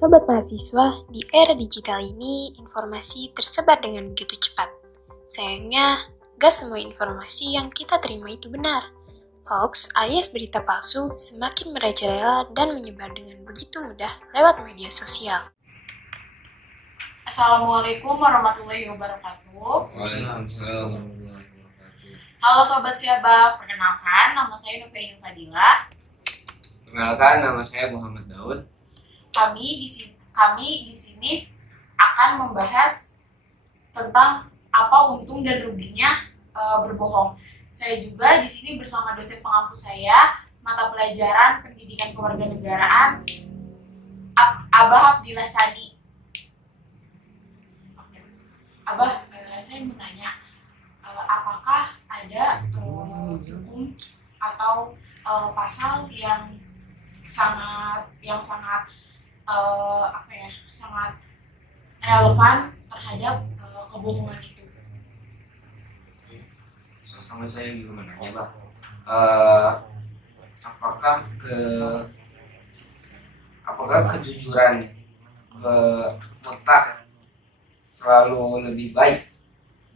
Sobat mahasiswa, di era digital ini informasi tersebar dengan begitu cepat. Sayangnya, gak semua informasi yang kita terima itu benar. Hoax alias berita palsu semakin merajalela dan menyebar dengan begitu mudah lewat media sosial. Assalamualaikum warahmatullahi wabarakatuh. Waalaikumsalam warahmatullahi wabarakatuh. Halo Sobat Siabak, perkenalkan nama saya Nufaiin Fadila. Perkenalkan, nama saya Muhammad Daud. Kami di sini akan membahas tentang apa untung dan ruginya berbohong. Saya juga di sini bersama dosen pengampu saya, mata pelajaran Pendidikan Kewarganegaraan, Abah Abdillah Sani. Abah, saya mau nanya, apakah ada hukum atau pasal yang sangat sangat relevan terhadap kebohongan itu? Sama saya juga mau nanya, Pak. Apakah kejujuran mutlak selalu lebih baik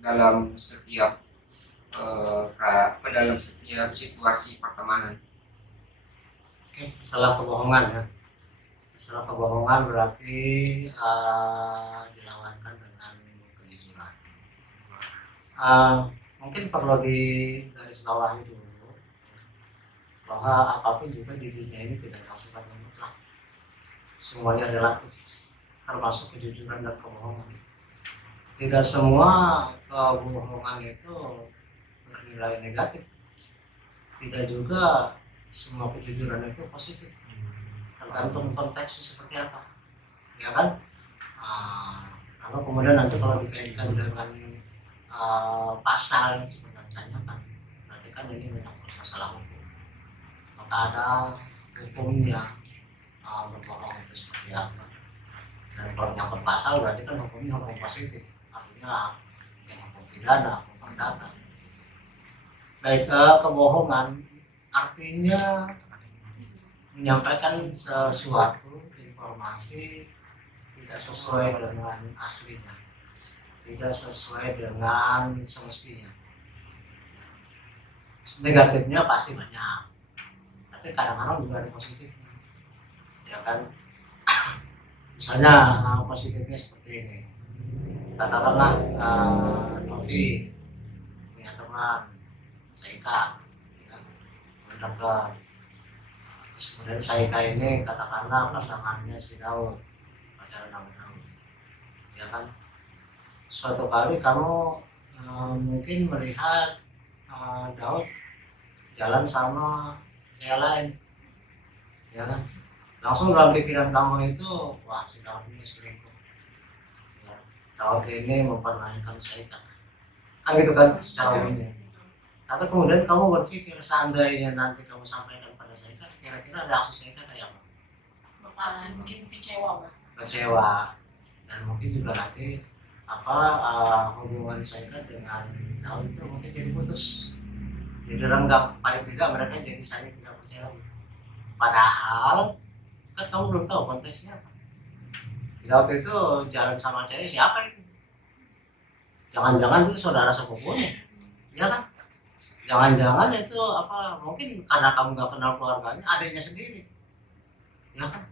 dalam setiap situasi pertemanan? Oke, masalah kebohongan ya. Masalah kebohongan berarti dilawankan dengan kejujuran. Mungkin perlu digarisbawahi dulu bahwa apapun juga di dunia ini tidak bersifat mutlak. Semuanya relatif, termasuk kejujuran dan kebohongan. Tidak semua kebohongan itu bernilai negatif. Tidak juga semua kejujuran itu positif. Tergantung konteksnya seperti apa, ya kan? Lalu kemudian nanti kalau dikaitkan dengan pasal yang sebenarnya tanyakan, berarti kan ini menyangkut masalah hukum. Maka ada hukumnya berbohong itu seperti apa. Dan kalau menyangkut pasal berarti kan hukumnya hukum positif, artinya yang hukum pidana, hukum perdata. Baik, kebohongan artinya menyampaikan sesuatu informasi tidak sesuai dengan aslinya, tidak sesuai dengan semestinya. Negatifnya pasti banyak, tapi kadang-kadang juga ada positifnya, ya kan? Misalnya positifnya seperti ini, katakanlah Novi punya teman Saika, ya, mendekat. Kemudian Saika ini katakanlah pasangannya si Daud, pacaran sama Daud, ya kan? Suatu kali kamu mungkin melihat Daud jalan sama cewek lain, ya kan? Langsung dalam pikiran kamu itu, wah si Daud ini selingkuh, ya, Daud ini mempermainkan Saika, kan gitu kan secara umumnya. Tapi kemudian kamu berpikir seandainya nanti kamu sampaikan pada Saika, kira-kira reaksi Saika kayak apa? Bakalan mungkin kecewa, Bang. Kecewa, dan mungkin juga nanti hubungan Saika dengan Daud itu mungkin jadi putus, jadi renggang, paling tidak mereka jadi saling tidak percaya. Padahal kan kamu belum tahu konteksnya apa. Daud itu jalan sama cewek siapa itu? Jangan-jangan itu saudara sepupunya, ya kan? Jangan-jangan itu mungkin karena kamu nggak kenal keluarganya, adiknya sendiri, ya kan?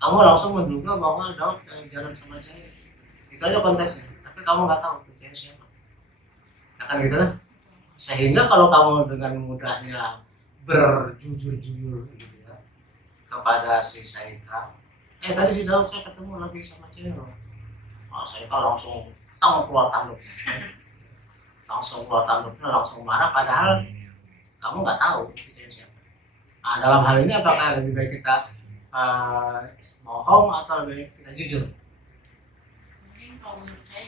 Kamu langsung menduga bahwa Daud jalan sama cewek, itu aja konteksnya, tapi kamu nggak tahu itu cewek siapa, ya kan gitu kan? Sehingga kalau kamu dengan mudahnya berjujur-jujur gitu ya kepada si Saika, tadi si Daud saya ketemu lagi sama cewek loh, Saika langsung keluar tanduknya, langsung marah, padahal kamu nggak tahu itu cewek siapa. Nah, dalam hal ini apakah lebih baik kita bohong atau lebih baik kita jujur? Mungkin kalau menurut saya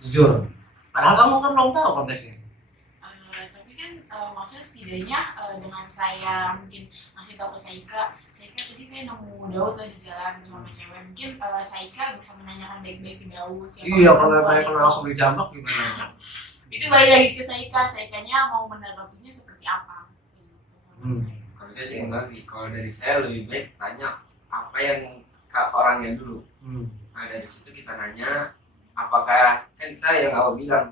Jujur. Padahal kamu kan belum tahu konteksnya. Tapi kan maksudnya setidaknya dengan saya mungkin ngasih tahu ke Saika tadi saya nemu Daud di jalan bersama cewek, mungkin Saika bisa menanyakan baik-baik ke Daud. Iya, kalau langsung dijambak gimana? Itu balik lagi ke Saikanya mau menanggapinya seperti apa. Kalau saya juga ngerti, kalau dari saya lebih baik tanya apa yang ke orangnya dulu. Nah dari situ kita nanya, apakah kan kita yang awal bilang,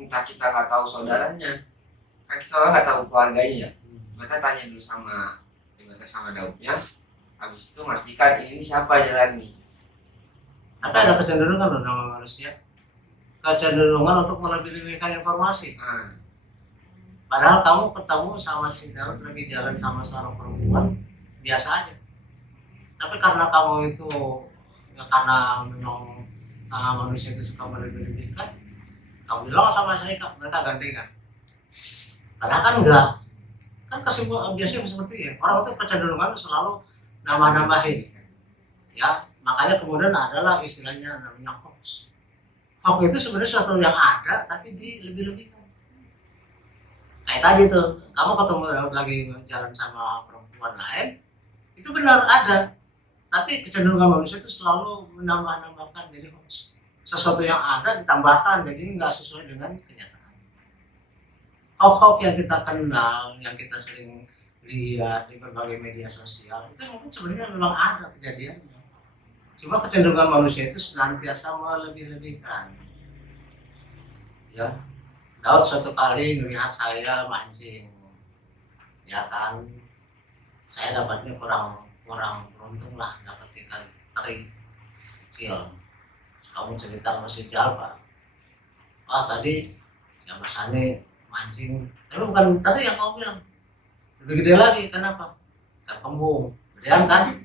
entah kita nggak tahu saudaranya, kan soalnya nggak tahu keluarganya ya. Kita tanya dulu sama Daudnya, habis itu pastikan ini siapa jalan nih. Tapi ada kecenderungan loh nama manusia, kecenderungan untuk melebih-lebihkan informasi. Padahal kamu ketemu sama si Daud lagi jalan sama seorang perempuan biasa aja. Tapi karena kamu itu ya karena memang manusia itu suka melebih-lebihkan, kamu bilang sama saya Kak, mereka gandengan. Padahal kan enggak. Kan kesimpulan biasanya seperti ya. Orang itu kecenderungan selalu nambah-nambahin. Ya, makanya kemudian adalah istilahnya namanya hoax. Hoax itu sebenarnya sesuatu yang ada tapi dilebih-lebihkan. Kayak tadi tuh, kamu ketemu lagi jalan sama perempuan lain, itu benar ada. Tapi kecenderungan manusia itu selalu menambah-nambahkan jadi hoax. Sesuatu yang ada ditambahkan, jadi nggak sesuai dengan kenyataan. Hoax yang kita kenal, yang kita sering lihat di berbagai media sosial, itu mungkin sebenarnya memang ada kejadiannya. Cuma kecenderungan manusia itu senantiasa melebih-lebihkan. Ya, Daud suatu kali melihat saya mancing, ya kan, saya dapatnya kurang beruntung lah, dapat ikan teri kecil. Kamu cerita sama si Jalpa, tadi siapa Sane mancing, tapi bukan teri yang kamu bilang, lebih gede lagi. Kenapa? Ikan kembung, gedean kan?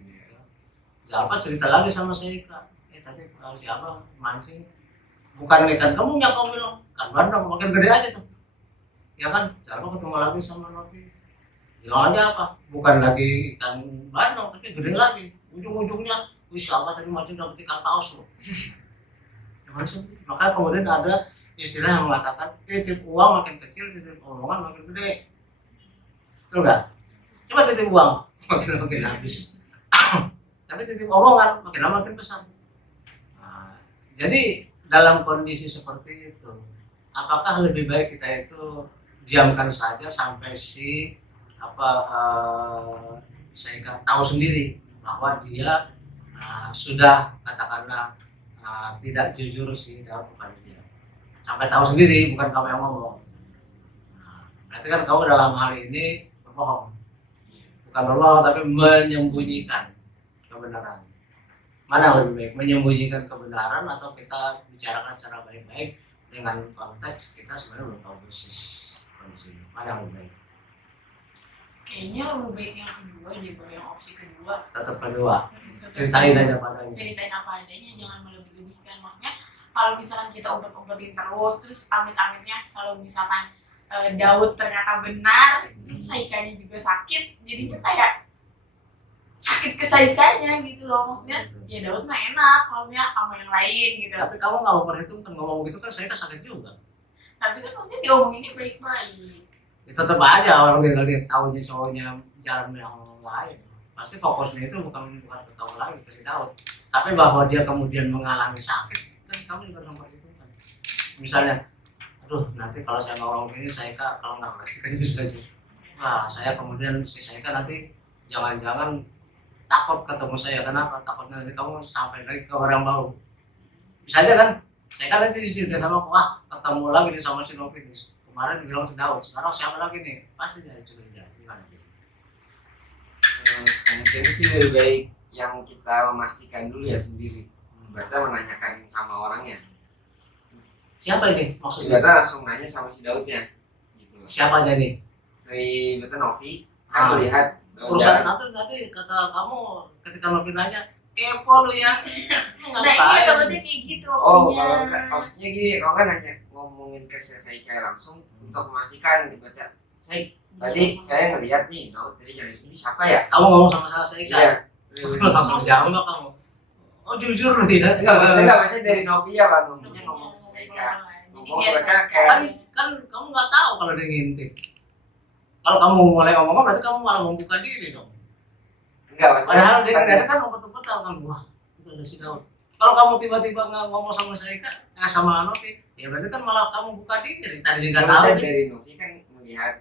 Jalpa cerita lagi sama saya, Kak, tadi siapa mancing, bukan ikan kembung yang kamu bilang, ikan bandeng, makin gede aja tuh, ya kan? Jalpa ketemu lagi sama Novi, bilang lagi apa? Bukan lagi ikan bandeng, tapi gede lagi, ujung-ujungnya, siapa tadi mancing dapat ikan paus loh. Maka kemudian ada istilah yang mengatakan titip uang makin kecil, titip omongan makin gede. Betul nggak? Coba titip uang makin habis. Tapi titip omongan makin lama makin besar. Nah, jadi dalam kondisi seperti itu, apakah lebih baik kita itu diamkan saja sampai saya tahu sendiri bahwa dia sudah katakanlah tidak jujur sih dalam kepada dia, sampai tahu sendiri, bukan kamu yang ngomong. Berarti kan kamu dalam hal ini berbohong, bukan berbohong tapi menyembunyikan kebenaran. Mana yang lebih baik, menyembunyikan kebenaran atau kita bicarakan secara baik-baik dengan konteks kita sebenarnya belum tahu persis kondisinya? Mana yang lebih baik? Kayaknya lebih baik yang kedua deh, yang opsi kedua. Tetap kedua, ceritain aja padanya. Ceritain apa adanya, jangan melebih-lebihkan. Maksudnya kalau misalkan kita umpet-umpetin terus amit-amitnya kalau misalkan Daud ternyata benar, terus Saikanya juga sakit, jadinya kayak sakit ke Saikanya gitu loh. Maksudnya ya Daud mah enak kalau sama yang lain gitu. Tapi kamu nggak mau perhitungkan, ngomong gitu kan saya sakit juga. Tapi kan maksudnya diomonginnya baik-baik. Ya, tetap aja orang dia tahunya cowoknya jalan yang lain, pasti fokusnya itu bukan ke kamu lagi, ke si Daud. Tapi bahwa dia kemudian mengalami sakit, kan kamu juga harus memperhitungkan. Misalnya, aduh nanti kalau saya ngomong ini Saika kalau nggak lagi kan bisa aja. Nah saya kemudian si Saika nanti jangan-jangan takut ketemu saya. Kenapa? Takutnya nanti kamu sampai lagi ke orang baru. Bisa aja kan? Saya kan nanti juga sama, ketemu lagi nih sama si Novi nih. Kemarin bilang si Daud, sekarang siapa lagi nih? Pasti dari curiga. Gimana sih? Mungkin sih lebih baik yang kita memastikan dulu ya sendiri. Berarti menanyakan sama orangnya. Siapa ini maksudnya? Kita langsung nanya sama si Daudnya. Gitu. Siapa aja nih? Si Novi kan melihat urusan nanti kata kamu ketika Novi nanya, kepo lu ya. Nah iya berarti kayak gitu opsinya. opsinya. Opsinya gini, kalau kan nanya ngomongin ke Saika langsung untuk memastikan dibaca. Tadi saya ngelihat nih, tadi jadi ini siapa ya? Kamu ngomong sama saya kan? Iya. Langsung jawab kamu. Oh jujur lu tidak? Maksudnya dari Novi ya Bang, Novinya ngomong ke Saika. Ngomong mereka kayak kan kamu nggak tahu kalau dia ngintip. Kalau kamu mulai ngomong berarti kamu malah membuka diri dong. enggak maksudnya. Padahal dia ternyata kan umpet-umpet kan, wah itu ada si Daud. Kalau kamu tiba-tiba nggak ngomong sama saya kan, sama Novi, ya berarti kan malah kamu buka diri. Tadi juga tahu Dari Novi kan melihat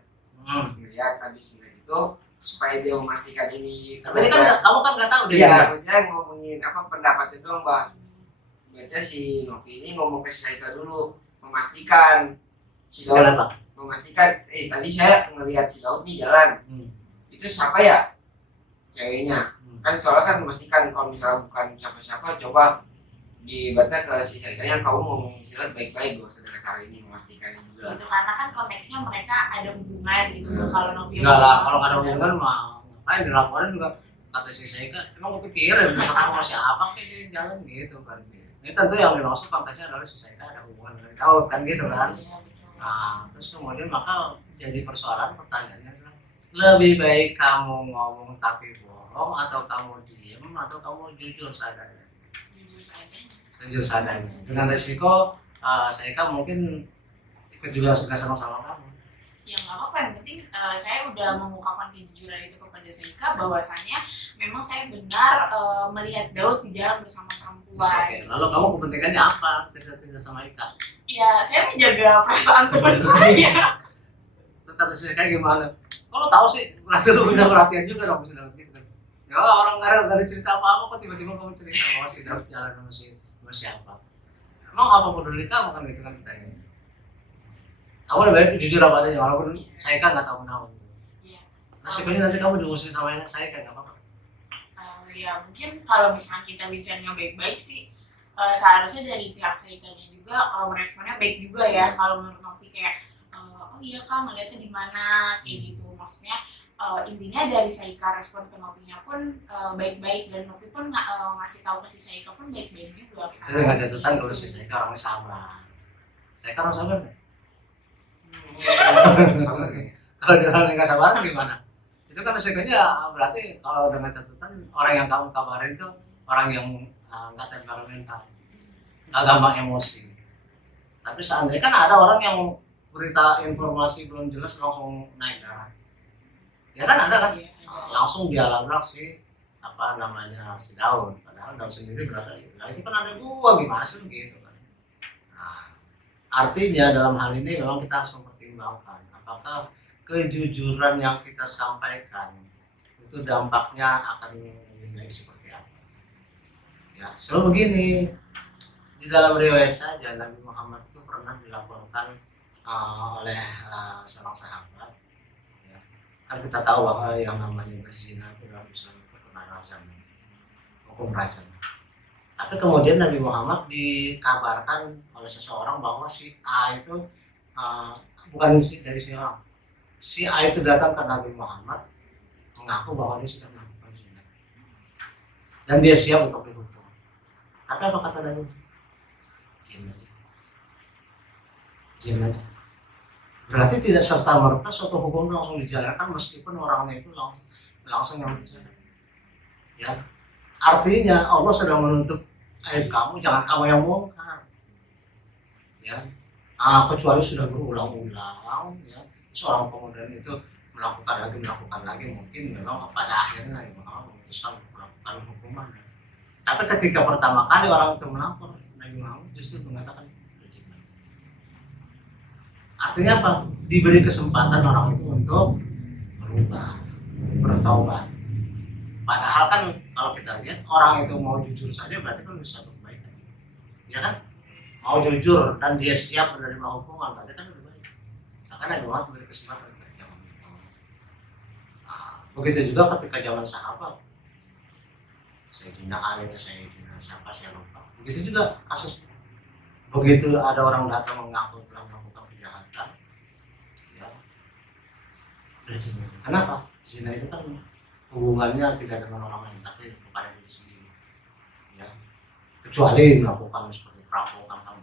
habis ngeliat itu supaya dia memastikan ini. Tapi ini kan kamu kan nggak tahu deh. Iya, maksudnya ngomongin apa pendapatnya doang, Mbak. Berarti si Novi ini ngomong ke si Saika dulu, memastikan si Daud, Kenapa? memastikan tadi saya ngelihat si Daud nih jalan. Itu siapa ya? Ceweknya. Kan soalnya kan memastikan kalau misalnya bukan siapa-siapa, coba dibaca ke si Saika yang kamu ngomong istilah baik-baik gak usah dengan cara ini, memastikan juga. Gitu, karena kan konteksnya mereka ada hubungan gitu. Kalau Novi Enggak lah, kalau nggak ada hubungan mah ngapain dilaporin juga. Kata si Saika, emang gue pikirin bisa sama siapa kayak dia jalan gitu kan. Ini tentu yang dimaksud konteksnya adalah si Saika ada hubungan dengan kau kan gitu kan. Iya, betul. Nah, terus kemudian maka jadi persoalan pertanyaannya adalah lebih baik kamu ngomong tapi bohong atau kamu diem atau kamu jujur sadarnya. Jujur sadarnya. Dengan resiko Saika mungkin ikut juga suka sama kamu. Ya nggak apa-apa, yang penting saya udah mengungkapkan kejujuran itu kepada Saika bahwasanya memang saya benar melihat Daud di jalan bersama perempuan. Oke. Lalu kamu kepentingannya apa cerita sama Ika? Ya saya menjaga perasaan teman saya. Kata Saika gimana? Kalau tahu sih berarti lu punya perhatian juga dong bisa dapat gitu kan. Ya orang nggak ada cerita apa-apa kok tiba-tiba kamu cerita bahwa si Daud jalan sama siapa. Emang apa peduli kamu kan gitu kan ditanya. Kamu lebih baik jujur apa adanya walaupun saya kan nggak tahu menahu. Iya. Nasibnya nanti kamu diusir sama yang saya kan nggak apa-apa. Ya mungkin kalau misalnya kita bicaranya baik-baik sih seharusnya dari pihak Saikanya juga meresponnya baik juga ya. Kalau menurut Novi kayak oh iya Kak ngeliatnya di mana kayak gitu, maksudnya intinya dari Saika respon ke Novinya pun baik-baik dan Novi pun ngasih tahu ke si Saika pun baik-baik juga. Itu dengan catatan kalau si Saika orangnya sabar. Saika orang sabar nggak? Kalau dia orang yang nggak sabar gimana? Itu kan resikonya berarti kalau dengan catatan orang yang kamu kabarin itu orang yang nggak temperamental, nggak gampang emosi. Tapi seandainya kan ada orang yang berita informasi belum jelas langsung naik darah, ya kan ada kan, langsung dia labrak si apa namanya si Daud, padahal Daud sendiri berasa nah itu kan ada gua gimana sih gitu kan. Nah, artinya dalam hal ini memang kita harus mempertimbangkan apakah kejujuran yang kita sampaikan itu dampaknya akan menjadi seperti apa. Ya, selalu begini, di dalam riwayat saja Nabi Muhammad itu pernah dilaporkan oleh seorang sahabat. Ya. Kan kita tahu bahwa yang namanya berzina itu dalam Islam itu kena rajam, hukum rajam. Tapi kemudian Nabi Muhammad dikabarkan oleh seseorang bahwa si A itu bukan dari si orang. Si A itu datang ke Nabi Muhammad mengaku bahwa dia sudah melakukan zina dan dia siap untuk dihukum. Tapi apa kata Nabi? Diam aja. Diam aja. Berarti tidak serta merta suatu hukum langsung dijalankan meskipun orangnya itu langsung yang bicara. Ya, artinya Allah sedang menutup aib kamu, jangan kamu yang bongkar. Ya, kecuali sudah berulang-ulang. Ya. Seorang kemudian itu melakukan lagi mungkin memang pada akhirnya Nabi Muhammad memutuskan untuk melakukan hukuman. Tapi ketika pertama kali orang itu melapor, Nabi Muhammad justru mengatakan artinya apa? Diberi kesempatan orang itu untuk berubah, bertaubat. Padahal kan kalau kita lihat orang itu mau jujur saja berarti kan bisa satu kebaikan, ya kan? Mau jujur dan dia siap menerima hukuman berarti kan lebih baik. Karena Nabi Muhammad memberi kesempatan kepada zaman itu. Begitu juga ketika zaman sahabat, Sayyidina Ali atau Sayyidina siapa saya lupa. Begitu juga kasus. Begitu ada orang datang mengaku telah melakukan kejahatan, ya, udah zina. Kenapa? Zina itu kan hubungannya tidak dengan orang lain, tapi kepada diri sendiri. Ya, kecuali melakukan seperti perampokan orang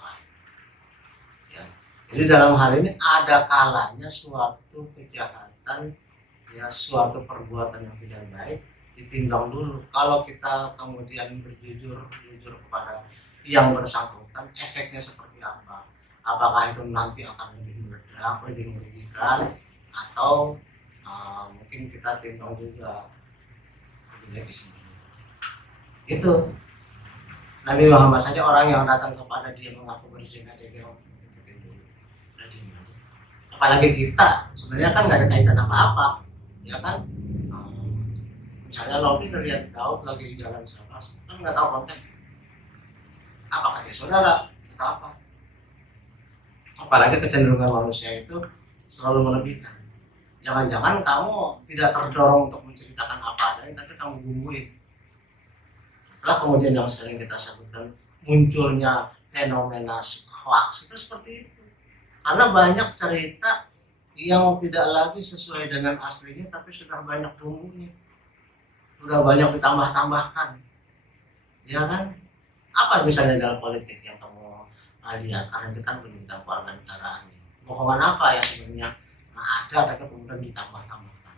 lain. Ya. Jadi dalam hal ini ada kalanya suatu kejahatan, ya suatu perbuatan yang tidak baik ditimbang dulu. Kalau kita kemudian jujur kepada yang bersangkutan, efeknya seperti apa? Apakah itu nanti akan lebih meledak, lebih merugikan, atau mungkin kita timbang juga lebih baik itu. Nabi Muhammad saja orang yang datang kepada dia mengaku berzina dia bilang ikutin dulu, apalagi kita sebenarnya kan nggak ada kaitan apa-apa, ya kan. Misalnya Novi lihat Daud lagi jalan sama, kan nggak tahu konteks apakah dia saudara atau apa. Apalagi kecenderungan manusia itu selalu melebihkan. Jangan-jangan kamu tidak terdorong untuk menceritakan apa adanya, tapi kamu bumbuin. Setelah kemudian yang sering kita sebutkan munculnya fenomena hoax itu seperti itu. Karena banyak cerita yang tidak lagi sesuai dengan aslinya, tapi sudah banyak bumbunya, sudah banyak ditambah-tambahkan, ya kan? Apa misalnya dalam politik yang kamu lihat, karena itu kan berita warga negaraan, bohongan apa yang sebenarnya ada tapi kemudian ditambah-tambahkan.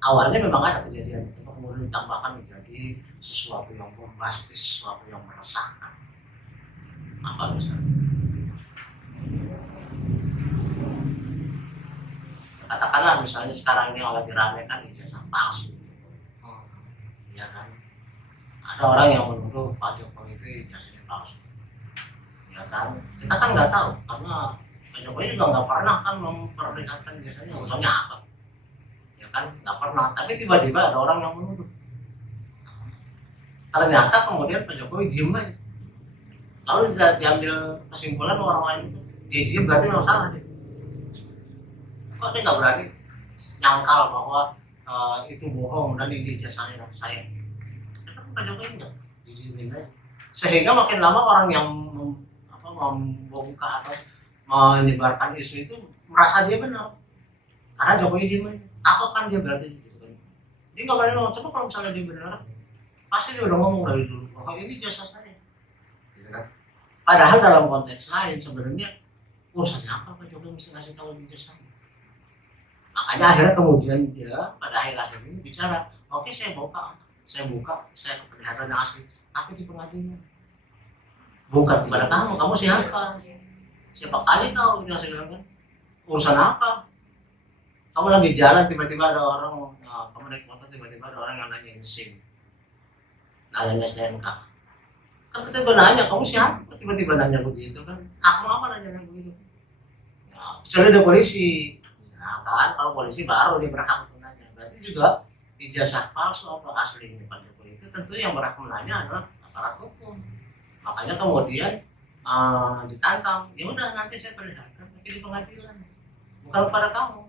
Awalnya memang ada kejadian, tapi kemudian ditambahkan menjadi sesuatu yang bombastis, sesuatu yang meresahkan. Apa misalnya? Katakanlah misalnya sekarang ini yang lagi rame kan ijazah palsu, ya kan? Ada orang yang menuduh Pak Jokowi itu ijazahnya palsu, ya kan? Kita kan nggak tahu karena Pak Jokowi juga nggak pernah kan memperlihatkan ijazahnya, urusannya apa, ya kan? Nggak pernah. Tapi tiba-tiba ada orang yang menuduh. Ternyata kemudian Pak Jokowi diem aja. Lalu diambil kesimpulan orang lain itu dia diem berarti yang salah deh. Kok dia nggak berani nyangkal bahwa itu bohong dan ini ijazahnya saya? Kenapa Pak Jokowi nggak diizinin aja? Sehingga makin lama orang yang membongkar atau menyebarkan isu itu merasa dia benar, karena Jokowi diem aja. Takut kan dia berarti gitu kan? Dia nggak berani ngomong. Coba kalau misalnya dia benar, pasti dia udah ngomong dari dulu bahwa ini jasa saya, gitu kan? Padahal dalam konteks lain sebenarnya urusannya apa Pak Jokowi mesti ngasih tahu ijazahnya? Makanya akhirnya kemudian dia pada akhir-akhir ini bicara, oke saya buka, saya keperlihatkan yang asli, tapi di pengadilan, bukan kepada kamu siapa? Siapa kali kau gitu saya bilang kan? Urusan apa? Kamu lagi jalan tiba-tiba ada orang, kamu naik motor tiba-tiba ada orang yang nanyain SIM, nanyain STNK. Kan kita gue nanya, kamu siapa? Tiba-tiba nanya begitu kan? Kamu apa nanya begitu? Ya, kecuali ada polisi. Nah kan, kalau polisi baru dia berhak untuk nanya. Berarti juga ijazah palsu atau aslinya Pak Jokowi itu tentu yang berhak menanya adalah aparat hukum. Makanya kemudian ditantang, ya udah nanti saya perlihatkan tapi di pengadilan, bukan kepada kamu.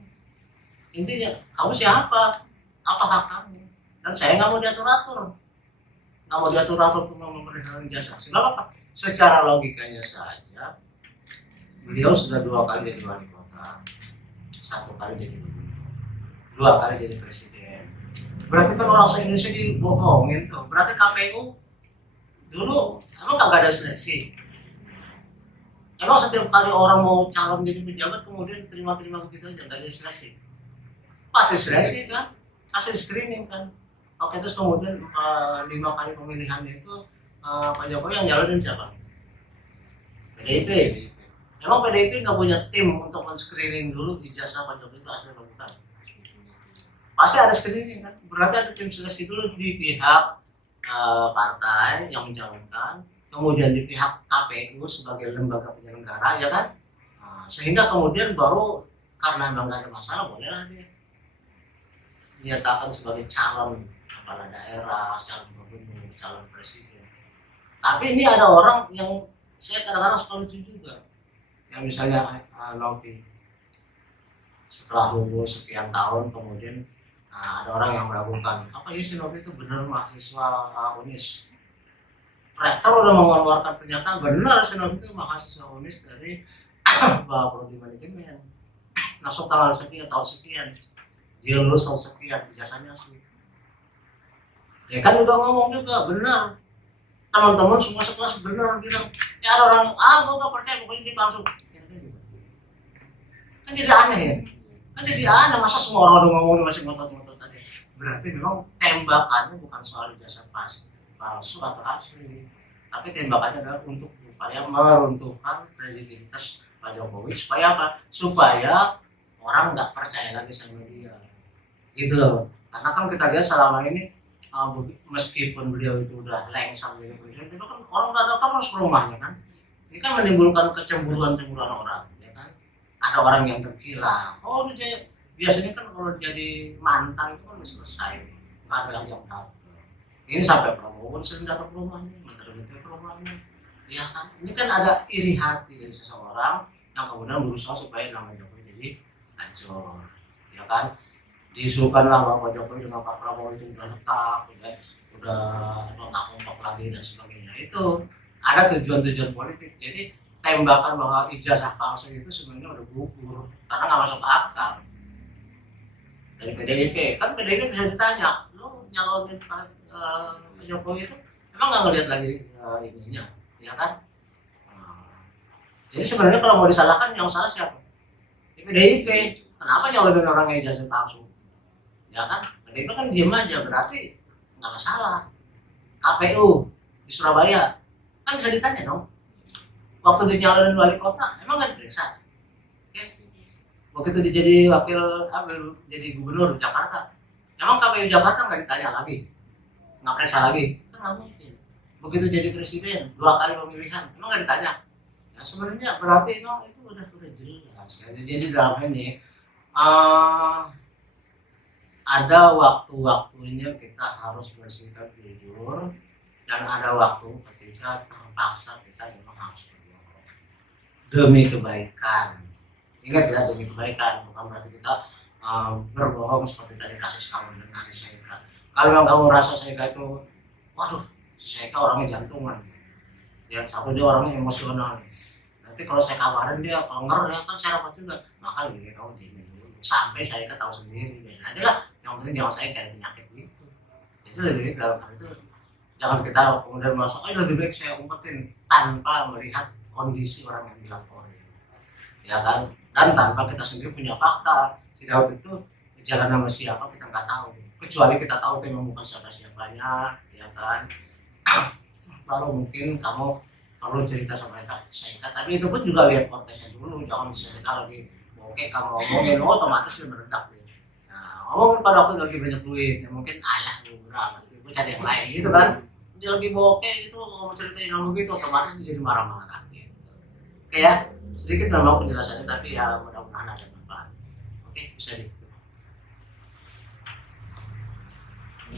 Intinya kamu siapa? Apa hak kamu? Dan saya nggak mau diatur-atur, untuk memperlihatkan ijazah. Sebab apa? Secara logikanya saja, beliau sudah 2 kali jadi wali kota, 1 kali jadi gubernur, 2 kali jadi presiden. Berarti kan orang se-Indonesia dibohongin tuh. Berarti KPU dulu emang kagak ada seleksi. Emang setiap kali orang mau calon jadi pejabat kemudian terima begitu aja, nggak ada seleksi? Pasti seleksi kan, pasti screening kan. Oke, terus kemudian 5 kali pemilihan itu Pak Jokowi yang jalanin siapa? PDIP. Emang PDIP nggak punya tim untuk men-screening dulu ijazah Pak Jokowi itu asli atau bukan? Pasti ada screening kan. Berarti ada tim seleksi dulu di pihak partai yang mencalonkan, kemudian di pihak KPU sebagai lembaga penyelenggara, ya kan? Sehingga kemudian baru karena memang nggak ada masalah, bolehlah dia dinyatakan sebagai calon kepala daerah, calon gubernur, calon presiden. Tapi ini ada orang yang saya kadang-kadang suka lucu juga, yang misalnya Novi setelah lulus sekian tahun kemudian ada orang yang meragukan, apa ya si Novi itu benar mahasiswa UNIS. Rektor udah mengeluarkan pernyataan, benar si Novi itu mahasiswa UNIS dari prodi manajemen, masuk tanggal sekian, tahun sekian, dia lulus tahun sekian, ijazahnya asli. Ya kan udah ngomong juga, benar. Teman-teman semua sekelas benar bilang, ya ada orang, gue gak percaya pokoknya dia palsu. Kan jadi aneh ya. Kan jadi aneh, masa semua orang udah ngomong masih ngotot-ngotot tadi. Berarti memang tembakannya bukan soal ijazah palsu atau asli, tapi tembakannya adalah untuk upaya meruntuhkan kredibilitas Pak Jokowi. Supaya apa? Supaya orang nggak percaya lagi sama dia. Gitu loh. Karena kan kita lihat selama ini meskipun beliau itu udah lengser jadi presiden, itu kan orang udah datang terus ke rumahnya kan. Ini kan menimbulkan kecemburuan orang, ya kan? Ada orang yang tergila, oh biasanya kan kalau jadi mantan itu kan udah selesai, nggak ada lagi yang datang. Ini sampai Prabowo sering datang ke rumahnya, menteri-menteri ke rumahnya, ya kan? Ini kan ada iri hati dari seseorang yang kemudian berusaha supaya nama Jokowi jadi hancur, ya kan? Diisukanlah bahwa Pak Jokowi dengan Pak Prabowo itu udah retak, udah kontak lagi dan sebagainya. Itu ada tujuan-tujuan politik. Jadi tembakan bahwa ijazah palsu itu sebenarnya udah gugur karena nggak masuk akal. Dari PDIP kan PDIP bisa ditanya, lo nyalonin Pak Jokowi itu emang nggak ngeliat lagi ininya, ya kan? Jadi sebenarnya kalau mau disalahkan yang salah siapa? PDIP. Kenapa nyalonin orang yang ijazah palsu? Ya kan? PDIP kan diem aja, berarti nggak masalah. KPU di Surabaya kan bisa ditanya dong. Waktu dinyalonin wali kota, emang nggak diperiksa? Yes. Begitu dia jadi jadi gubernur Jakarta, emang KPU Jakarta nggak ditanya lagi, nggak periksa lagi? Kan nggak mungkin. Begitu jadi presiden 2 kali pemilihan, emang nggak ditanya? Ya sebenarnya berarti emang itu udah jelas. Jadi dalam ini ada waktu-waktunya kita harus bersikap jujur, dan ada waktu ketika terpaksa kita memang harus berbohong demi kebaikan. Ingat ya, demi kebaikan, bukan berarti kita berbohong seperti tadi kasus kamu dengan Seka. Kalau yang kamu rasa Seka itu, waduh, Seka orangnya jantungan, yang satu dia orangnya emosional. Nanti kalau saya kabarin dia kenger, ya kan saya rapat juga, maka lebih kamu diamin dulu sampai Seka tahu sendiri. Nanti lah, yang penting jangan saya cari penyakit gitu. Jadi lebih baik dalam hal itu jangan kita kemudian masuk, lebih baik saya umpetin tanpa melihat kondisi orang yang dilapori, ya kan? Dan tanpa kita sendiri punya fakta, si Daud itu jalan sama siapa kita nggak tahu, kecuali kita tahu itu memang bukan siapa-siapanya, ya kan? Baru mungkin kamu perlu cerita sama mereka, tapi itu pun juga lihat konteksnya dulu, jangan cerita lagi oke kamu ngomongin otomatis dia meredak deh. Nah, ngomong pada waktu lagi banyak duit, ya mungkin ayah lu berapa, gue cari yang lain gitu kan? Dia lagi bokeh gitu, mau ceritain yang begitu otomatis dia jadi marah-marah gitu. Oke ya, sedikit memang penjelasannya, tapi ya mudah-mudahan ada manfaat. Oke, bisa ditutup.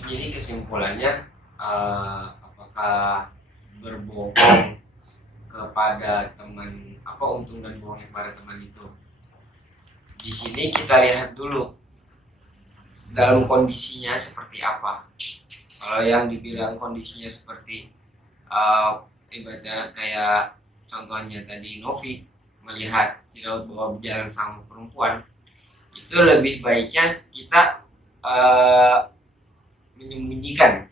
Jadi kesimpulannya, apakah berbohong kepada teman, apa untung dan bohong kepada teman itu? Di sini kita lihat dulu dalam kondisinya seperti apa. Kalau yang dibilang kondisinya seperti ibaratnya kayak contohnya tadi Novi melihat si Daud bahwa berjalan sama perempuan, itu lebih baiknya kita menyembunyikan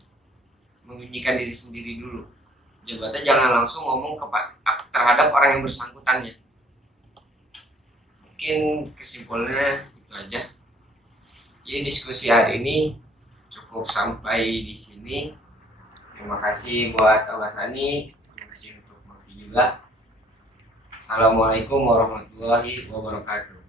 diri sendiri dulu. Jabatnya jangan langsung ngomong terhadap orang yang bersangkutannya. Mungkin kesimpulannya itu aja. Jadi diskusi hari ini cukup sampai di sini. Terima kasih buat Abah Sani, terima kasih untuk Novi juga. Assalamualaikum warahmatullahi wabarakatuh.